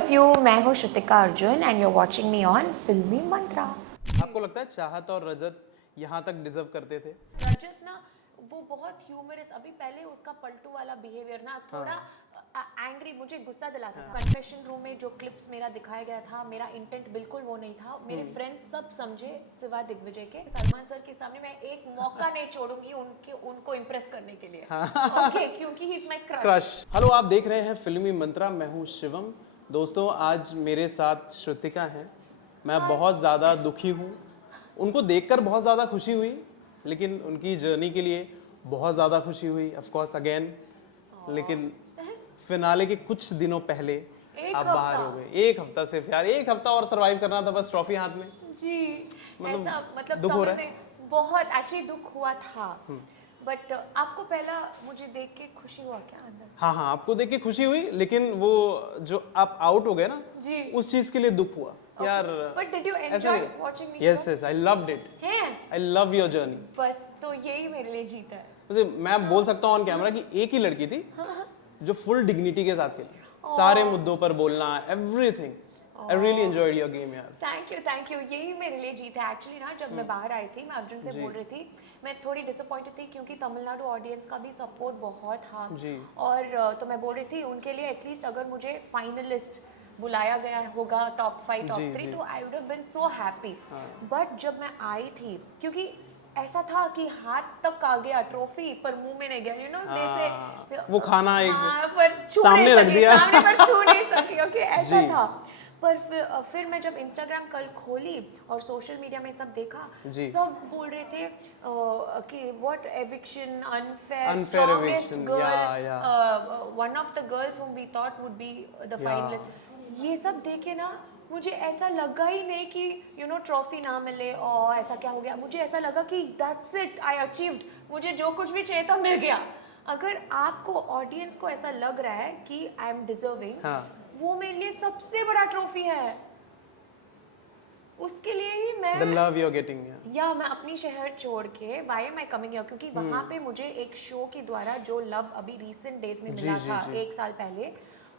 of you, मैं हूँ Shrutika Arjun and you're watching me on फिल्मी मंत्रा। आपको लगता है चाहत और रजत यहाँ तक डिजर्व करते थे? रजत ना वो बहुत ह्यूमरस, अभी पहले उसका पलटू वाला बिहेवियर ना थोड़ा एंग्री, मुझे गुस्सा दिलाता था। कन्फेशन रूम में जो क्लिप्स मेरा दिखाया गया था, मेरा इंटेंट बिल्कुल वो नहीं था। मेरे फ्रेंड्स सब समझे सिवा दिग्विजय के। सलमान सर के सामने मैं एक मौका नहीं छोड़ूंगी उनको इम्प्रेस करने के लिए। ओके, क्योंकि he is my crush. Hello, आप देख रहे हैं फिल्मी मंत्रा, मैं हूँ शिवम। दोस्तों, आज मेरे साथ श्रुतिका हैं। मैं बहुत ज़्यादा दुखी हूँ। उनको देखकर बहुत ज़्यादा खुशी हुई, लेकिन उनकी जर्नी के लिए बहुत ज़्यादा खुशी हुई ऑफ कोर्स अगेन। लेकिन फिनाले के कुछ दिनों पहले आप बाहर हो गए। एक हफ्ता सिर्फ यार, एक हफ्ता और सरवाइव करना था बस ट्रॉफी हाथ में जी। ऐसा मतलब दुख हो रहा है? बहुत एक्चुअली दुख हुआ था। बट आपको पहला मुझे देख के खुशी हुआ क्या अंदर? हाँ, आपको देख के खुशी हुई, लेकिन वो जो आप आउट हो गए ना जी, उस चीज के लिए दुख हुआ यार। But did you enjoy watching me? Yes, I loved it. I love your journey. बस तो यही मेरे लिए जीता है। वैसे मैं बोल सकता हूँ ऑन कैमरा कि एक ही लड़की थी जो फुल डिग्निटी के साथ खेली, सारे मुद्दों पर बोलना, everything. I really enjoyed your game यार। Thank you. यही मेरे लिए जीत है एक्चुअली ना। जब मैं बाहर आई थी, मैं अर्जुन से बोल रही थी, मैं थोड़ी डिसअपॉइंटेड थी क्योंकि तमिलनाडु ऑडियंस का भी सपोर्ट बहुत था। और तो मैं बोल रही थी उनके लिए एटलीस्ट अगर मुझे फाइनलिस्ट बुलाया गया होगा टॉप 5 टॉप 3 तो I would have been so happy. But जब मैं आई थी, क्योंकि ऐसा था कि हाथ तक आ गया ट्रॉफी पर मुंह में नहीं गया, यू नो जैसे वो खाना एक पर छू सामने रख दिया, सामने पर छू नहीं सकी। ओके, ऐसा था। पर फिर मैं जब इंस्टाग्राम कल खोली और सोशल मीडिया में सब देखा, सब बोल रहे थे कि what eviction, unfair, strongest girl, one of the girls whom we thought would be the finalist. ये सब देखे ना मुझे ऐसा लगा ही नहीं कि यू नो ट्रॉफी ना मिले और ऐसा क्या हो गया। मुझे ऐसा लगा कि दैट्स इट, आई अचीव्ड, मुझे जो कुछ भी चाहिए था मिल गया। अगर आपको ऑडियंस को ऐसा लग रहा है कि आई एम डिजर्विंग, वो मेरे लिए सबसे बड़ा ट्रॉफी है। उसके लिए ही मैं the love you're getting, या मैं अपनी शहर छोड़ के why am I coming here, क्योंकि वहाँ पे मुझे एक शो के द्वारा जो लव अभी रिसेंट डेज में मिला था 1 साल पहले,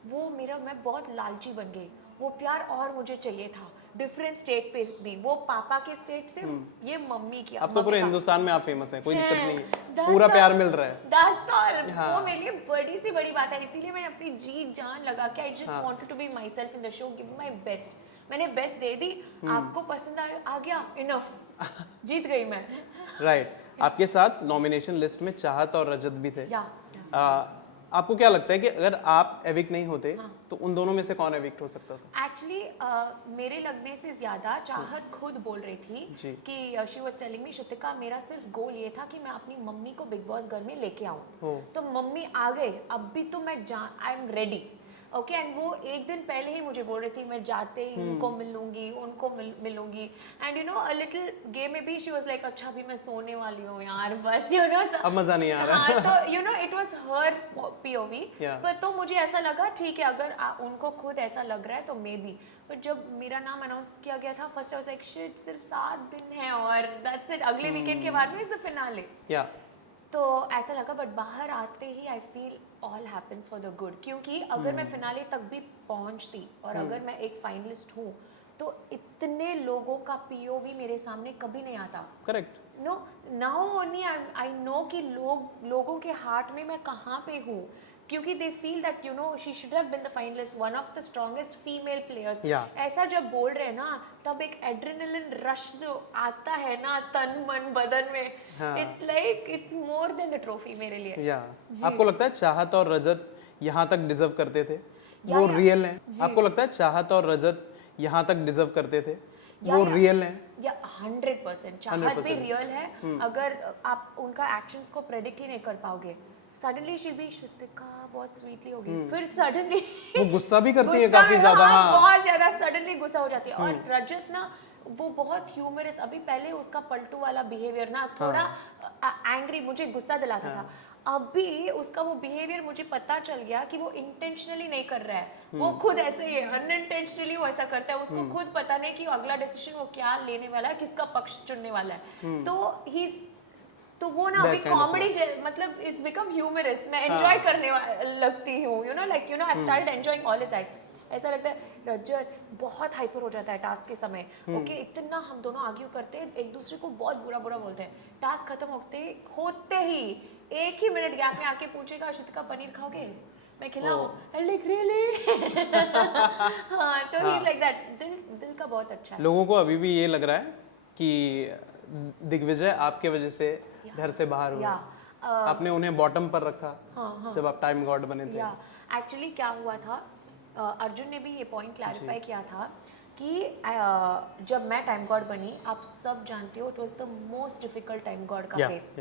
वो मैं बहुत लालची बन गई। वो प्यार और मुझे चाहिए था डिफरेंट स्टेट पे भी। वो पापा के स्टेट से ये मम्मी की। अब तो पूरे हिंदुस्तान में आप फेमस हैं, कोई दिक्कत नहीं है, पूरा प्यार मिल रहा है। That's all. वो मेरे लिए बड़ी सी बड़ी बात है, इसीलिए मैंने अपनी जी जान लगा के I just wanted to be myself in the show, give my best. मैंने बेस्ट दे दी, आपको पसंद आ गया, इनफ, जीत गई मैं। राइट। आपके साथ नॉमिनेशन लिस्ट में चाहत और रजत भी थे। आपको क्या लगता है कि अगर आप एविक्ट नहीं होते तो उन दोनों में से कौन एविक्ट हो सकता था? एक्चुअली मेरे लगने से ज्यादा चाहत खुद बोल रही थी कि she was telling me, Shrutika मेरा सिर्फ गोल ये था कि मैं अपनी मम्मी को बिग बॉस घर में लेके आऊं। तो मम्मी आ गए, अब भी तो मैं I am ready. Okay, and वो एक दिन पहले ही मुझे बोल रही थी मैं जाते ही उनको मिलूंगी and you know a little game में भी शी वाज लाइक अच्छा अभी मैं सोने वाली हूँ यार, बस यू नो अब मजा नहीं आ रहा। तो you know it was her POV. पर तो मुझे ऐसा लगा ठीक है, अगर उनको खुद ऐसा लग रहा है तो मे बी। बट जब मेरा नाम अनाउंस किया गया था first I was like shit, सिर्फ 7 दिन है और दैट्स इट, अगले वीकेंड के बाद में इज द फिनाले। तो ऐसा लगा। बट बाहर आते ही I feel all happens for the good, क्योंकि अगर मैं फिनाले तक भी पहुंचती और अगर मैं एक फाइनलिस्ट हूँ तो इतने लोगों का पीओवी मेरे सामने कभी नहीं आता। Correct. No, now only I know कि लोगों के हार्ट में मैं कहाँ पे हूँ, क्योंकि they feel that you know she should have been the finalist, one of the strongest female players. ऐसा जब बोल रहे हैं ना तब एक एड्रेनलिन रश जो आता है ना तन मन बदन में, it's like it's more than the trophy मेरे लिए। आपको लगता है चाहत और रजत यहाँ तक डिजर्व करते थे? वो रियल हैं? आपको लगता है चाहत और रजत यहाँ तक डिजर्व करते थे? वो रियल हैं? या 100% चाहत भी रियल है। अगर आप उनका एक्शंस को प्रेडिक्ट ही नहीं कर पाओगे, सडनली शी बी श्रुतिका बहुत स्वीटली होगी, फिर सडनली वो गुस्सा भी करती है काफी ज्यादा। बहुत ज्यादा सडनली गुस्सा हो जाती है। और रजत ना वो बहुत ह्यूमरस, अभी पहले उसका पलटू वाला बिहेवियर ना थोड़ा एंग्री, मुझे गुस्सा दिलाता था। अभी उसका वो बिहेवियर मुझे पता चल गया कि वो इंटेंशनली नहीं कर रहा है, वो खुद ऐसे ही है, अनइंटेंशनली वो ऐसा करता है। उसको खुद पता नहीं कि अगला डिसीजन वो क्या लेने वाला है, किसका पक्ष चुनने वाला है। तो वो ना अभी कॉमेडी मतलब इट्स बिकम ह्यूमरस, मैं एंजॉय करने लगती हूँ, you know like you know I started enjoying all his acts. ऐसा लगता है रजत बहुत हाइपर हो जाता है टास्क के समय। ओके, इतना हम दोनों आर्ग्यू करते हैं, एक दूसरे को बहुत बुरा बुरा बोलते हैं। टास्क खत्म होते ही 1 ही मिनट गैप में आके पूछेगा श्रुतिका पनीर खाओगे, मैं खिलाऊं, लाइक रियली। हाँ, तो ही इज लाइक दैट। दिल का बहुत अच्छा है। लोगों को अभी भी ये लग रहा है कि दिग्विजय आपके वजह से घर से बाहर हुए, आपने उन्हें बॉटम पर रखा जब आप टाइम गॉड बने थे। एक्चुअली क्या हुआ था, अर्जुन ने भी ये पॉइंट क्लैरिफाई किया था कि जब मैं टाइम गॉड बनी, आप सब जानते हो, it was the most difficult time God का फेस।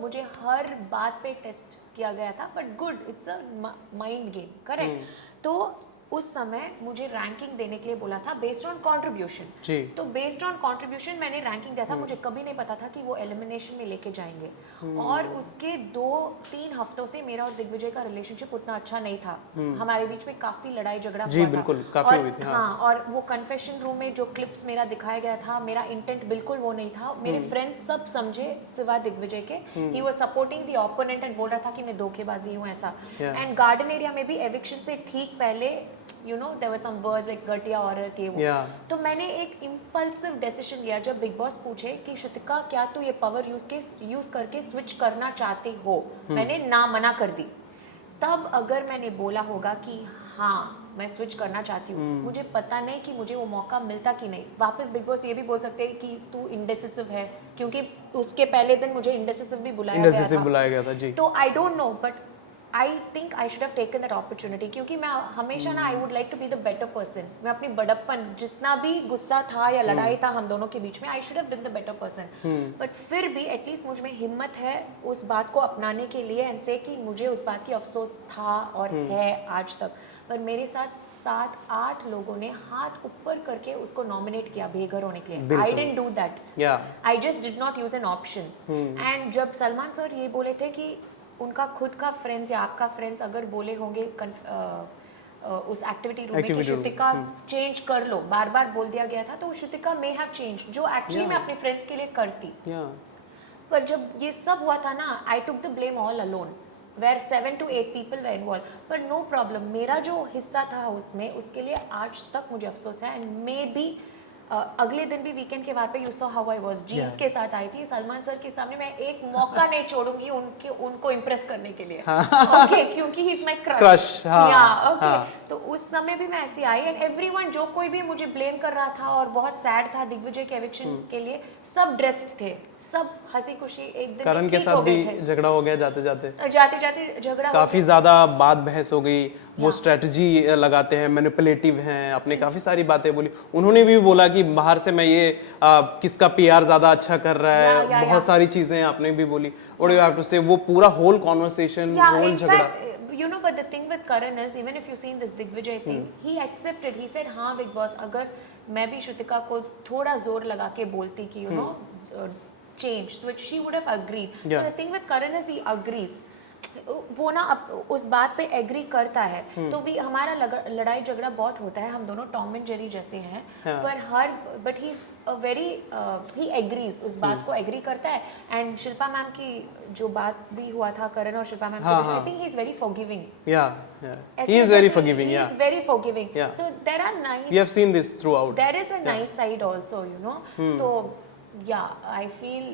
मुझे हर बात पे टेस्ट किया गया था, but good, it's a mind game, correct. तो उस समय मुझे रैंकिंग देने के लिए बोला था बेस्ड ऑन कंट्रीब्यूशन। तो बेस्ड ऑन कंट्रीब्यूशन मैंने रैंकिंग दिया था। मुझे कभी नहीं पता था कि वो एलिमिनेशन में लेके जाएंगे। और उसके 2-3 हफ्तों से मेरा और दिग्विजय का रिलेशनशिप उतना अच्छा नहीं था। हमारे बीच में काफी लड़ाई झगड़ा हुआ था। बिल्कुल, काफी हुई थी। हाँ, और वो कन्फेशन रूम में जो क्लिप्स मेरा दिखाया गया था, मेरा इंटेंट बिल्कुल वो नहीं था। मेरे फ्रेंड्स सब समझे सिवाय दिग्विजय के। He was supporting the opponent and बोल रहा था कि मैं धोखेबाजी हूँ ऐसा। एंड गार्डन एरिया में भी एविक्शन से ठीक पहले you know there were some words like घटिया औरत, ये वो। तो मैंने एक इम्पल्सिव डिसीजन लिया जब बिग बॉस पूछे कि श्रुतिका क्या तू ये पावर यूज करके स्विच करना चाहती हो, मैंने ना मना कर दी। तब अगर मैंने बोला होगा कि हाँ मैं स्विच करना चाहती हूँ, मुझे पता नहीं कि मुझे वो मौका मिलता कि नहीं। वापस बिग बॉस ये भी बोल सकते हैं कि तू इंडेसिसिव है, क्योंकि उसके पहले दिन मुझे इंडेसिसिव भी बुलाया गया था। जी। तो I don't know, but I think I should have taken that opportunity, क्योंकि मैं हमेशा ना I would like to be the better person. मैं अपनी बड़प्पन, जितना भी गुस्सा था या लड़ाई था हम दोनों के बीच में, I should have been the better person. But फिर भी एटलीस्ट मुझ में हिम्मत है उस बात को अपनाने के लिए एंड से कि मुझे उस बात की अफसोस था और है आज तक। पर मेरे साथ 7-8 लोगों ने हाथ ऊपर करके उसको नॉमिनेट किया बेघर होने के लिए। I didn't do that, I just did not use an option. And जब सलमान सर ये बोले थे कि उनका खुद का फ्रेंड्स या आपका फ्रेंड्स अगर बोले होंगे उस एक्टिविटी रूम में कि श्रुतिका चेंज कर लो, बार बार बोल दिया गया था, तो श्रुतिका मे हैव चेंज, जो एक्चुअली मैं अपने फ्रेंड्स के लिए करती। पर जब ये सब हुआ था ना, I took the blame all alone, where 7 to 8 people were involved, पर नो प्रॉब्लम। मेरा जो हिस्सा था उसमें, उसके लिए आज तक मुझे अफसोस है। एंड मे बी अगले दिन भी वीकेंड के बाद पे you saw how I was, jeans के साथ आई थी सलमान सर के सामने। मैं एक मौका नहीं छोड़ूंगी उनको इम्प्रेस करने के लिए। ओके, क्योंकि he is my crush. Okay, तो उस समय भी मैं ऐसी आई एंड एवरीवन, जो कोई भी मुझे ब्लेम कर रहा था और बहुत सैड था दिग्विजय के एविक्शन के लिए, सब ड्रेस्ड थे, सब हंसी खुशी। एक दिन करण के साथ भी झगड़ा हो गया, जाते जाते झगड़ा, काफी ज्यादा बात बहस हो गई। वो स्ट्रेटजी लगाते हैं, मैनिपुलेटिव हैं, आपने काफी सारी बातें बोली। उन्होंने भी बोला कि बाहर से मैं ये किसका पीआर ज्यादा अच्छा कर रहा है, बहुत सारी चीजें आपने भी बोली। व्हाट यू हैव टू से, वो पूरा होल कॉन्वर्सेशन, होल झगड़ा। You know, but the thing with Karan is, even if you've seen this Digvijay thing, he accepted. He said, हाँ बिग बॉस, अगर मैं भी श्रुतिका को थोड़ा जोर लगा के बोलती कि you know change, which she would have agreed. So the thing with Karan is he agrees. वो ना उस बात पे एग्री करता है। तो भी हमारा लड़ाई झगड़ा बहुत होता है, हम दोनों टॉम एंड जेरी जैसे हैं। पर but he is very, he agrees, उस बात को एग्री करता है। एंड शिल्पा मैम की जो बात भी हुआ था करण और शिल्पा मैम की, I think he is very forgiving. He is very forgiving. He is very forgiving. So there are nice, you have seen this throughout. There is a nice side also, you know. So yeah, I feel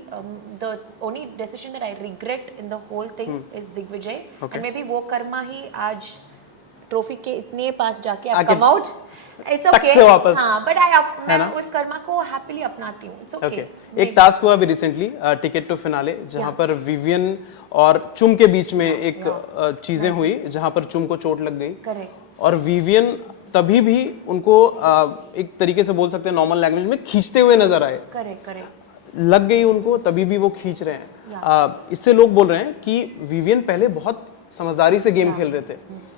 the only decision that I regret in the whole thing is Digvijay. And maybe वो कर्मा ही आज trophy के इतने पास जाके I've come out. It's okay. हाँ, but मैं उस कर्मा को happily अपनाती हूँ। It's okay. एक टास्क हुआ अभी रिसेंटली, टिकट टू फिनाले, जहाँ पर विवियन और चुम के बीच में एक चीजें हुई, जहाँ पर चुम को चोट लग गई। करेक्ट। और विवियन तभी भी उनको एक तरीके से बोल सकते हैं नॉर्मल लैंग्वेज में खींचते हुए नजर आए। करेक्ट। लग गई उनको, तभी भी वो खींच रहे हैं। इससे लोग बोल रहे हैं कि विवियन पहले बहुत समझदारी से गेम खेल रहे थे,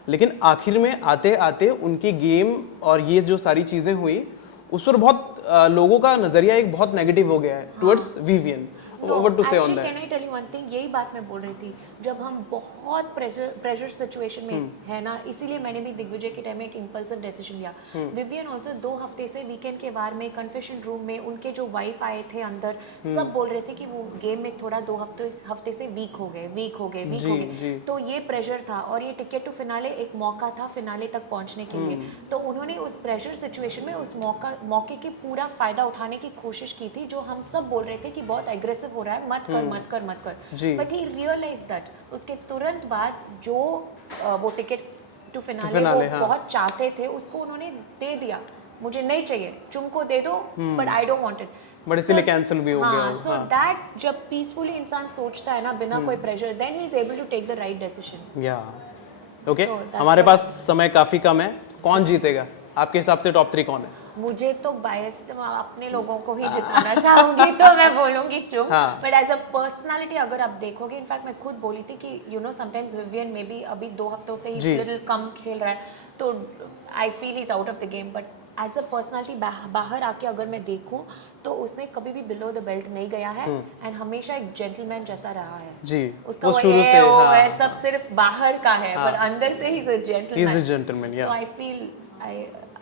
लेकिन आखिर में आते आते उनकी गेम और ये जो सारी चीजें हुई, उस पर बहुत लोगों का नजरिया एक बहुत नेगेटिव हो गया है towards Vivian. what to say on actually, that? can I tell you one thing? यही बात मैं बोल रही थी, जब हम बहुत प्रेशर सिचुएशन में है ना, इसीलिए मैंने भी दिग्विजय के टाइम में एक इम्पल्सिव डिसीजन लिया. विवियन ऑल्सो 2 हफ्ते से वीकेंड के वार में कन्फेशन रूम में उनके जो वाइफ आए थे अंदर, सब बोल रहे थे कि वो गेम में थोड़ा 2 हफ्ते से वीक हो गए. तो ये प्रेशर था और ये टिकट टू फिनाले एक मौका था फिनाले तक पहुंचने के लिए. तो उन्होंने उस प्रेशर सिचुएशन में उस मौके के पूरा फायदा उठाने की कोशिश की थी, जो हम सब बोल रहे थे कि बहुत एग्रेसिव हो रहा है, मत कर. बट ही रियलाइज दैट उसके तुरंत बाद जो वो टिकट टू फिनाले वो बहुत चाहते थे उसको उन्होंने दे दिया. मुझे नहीं चाहिए, तुमको दे दो, but I don't want it. But इसीलिए कैंसिल भी हो गया. सो दैट जब पीसफुली इंसान सोचता है ना बिना कोई pressure, then he is able to take the right decision. या ओके, हमारे पास समय काफी कम है. कौन जीतेगा आपके हिसाब से? टॉप 3 कौन है? मुझे तो बायस्ड अपने लोगों को ही जिताना चाहूंगी, तो मैं बोलूंगी चुम. बट एज अ पर्सनालिटी अगर आप देखोगे, इनफैक्ट मैं खुद बोली थी कि यू नो समटाइम्स विवियन में भी अभी 2 हफ्तों से ही लिटिल कम खेल रहा है, तो I feel he is out of the game. But as a personality बाहर आके अगर मैं देखूं तो उसने कभी भी बिलो द बेल्ट नहीं गया है एंड हमेशा एक जेंटलमैन जैसा रहा है. जी, उसका वो शुरू से वो है सब सिर्फ बाहर का है, पर अंदर से ही इज अ जेंटलमैन. या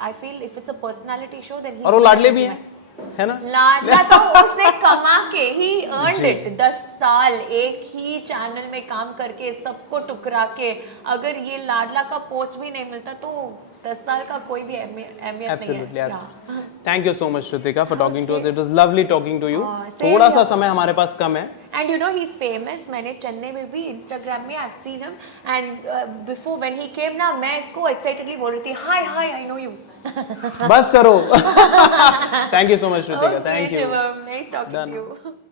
I feel if it's a personality show then और वो लाडले भी है ना? लाडला तो उसने कमा के ही earned it. 10 साल एक ही चैनल में काम करके सबको टुकरा के, अगर ये लाडला का पोस्ट भी नहीं मिलता तो 10 साल का कोई भी अहमियत नहीं है. Thank you so much Shrutika for talking to us. It was lovely talking to you. थोड़ा सा समय हमारे पास कम है. And you know he's famous. मैंने चेन्नई में भी Instagram में I've seen him and before when he came ना, मैं इसको excitedly बोल रही थी, hi I know you. बस करो. Thank you so much Shrutika. Okay, Thank you. Shivam, nice talking to you.